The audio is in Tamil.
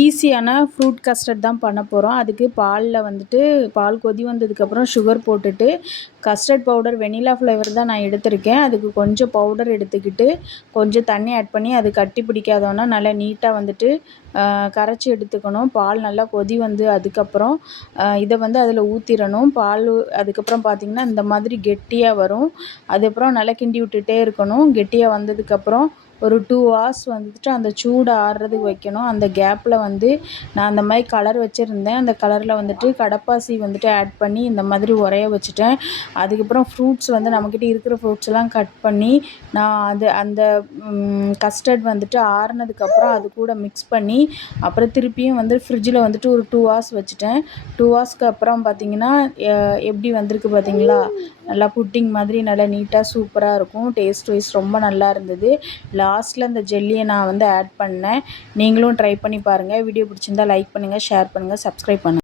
ஈஸியான ஃப்ரூட் கஸ்டர்ட் தான் பண்ண போகிறோம். அதுக்கு பாலில் வந்துட்டு பால் கொதி வந்ததுக்கப்புறம் சுகர் போட்டுட்டு கஸ்டர்ட் பவுடர் வெண்ணிலா ஃப்ளேவர் தான் நான் எடுத்திருக்கேன். அதுக்கு கொஞ்சம் பவுடர் எடுத்துக்கிட்டு கொஞ்சம் தண்ணி ஆட் பண்ணி அது கட்டி பிடிக்காதோன்னா நல்லா நீட்டாக வந்துட்டு கரைச்சி எடுத்துக்கணும். பால் நல்லா கொதி வந்து அதுக்கப்புறம் இதை வந்து அதில் ஊற்றிடணும். பால் அதுக்கப்புறம் பார்த்திங்கன்னா இந்த மாதிரி கெட்டியாக வரும். அதுக்கப்புறம் நல்லா கிண்டி விட்டுட்டே இருக்கணும். கெட்டியாக வந்ததுக்கப்புறம் ஒரு 2 ஹார்ஸ் வந்துட்டு அந்த சூடு ஆறுறதுக்கு வைக்கணும். அந்த கேப்பில் வந்து நான் அந்த மாதிரி கலர் வச்சுருந்தேன். அந்த கலரில் வந்துட்டு கடப்பாசி வந்துட்டு ஆட் பண்ணி இந்த மாதிரி உரைய வச்சுட்டேன். அதுக்கப்புறம் ஃப்ரூட்ஸ் வந்து நம்மக்கிட்ட இருக்கிற ஃப்ரூட்ஸ்லாம் கட் பண்ணி நான் அந்த கஸ்டர்ட் வந்துட்டு ஆறுனதுக்கப்புறம் அது கூட மிக்ஸ் பண்ணி அப்புறம் திருப்பியும் வந்து ஃப்ரிட்ஜில் வந்துட்டு ஒரு 2 ஹார்ஸ் வச்சுட்டேன். 2 ஹார்ஸ்க்கு அப்புறம் பார்த்திங்கன்னா எப்படி வந்திருக்கு பார்த்தீங்களா? நல்லா புட்டிங் மாதிரி நல்லா நீட்டாக சூப்பராக இருக்கும். டேஸ்ட் வைஸ் ரொம்ப நல்லா இருந்தது. லாஸ்ட்டில் இந்த ஜெல்லியை நான் வந்து ஆட் பண்ணேன். நீங்களும் ட்ரை பண்ணி பாருங்கள். வீடியோ பிடிச்சிருந்தா லைக் பண்ணுங்கள், ஷேர் பண்ணுங்கள், சப்ஸ்கிரைப் பண்ணுங்கள்.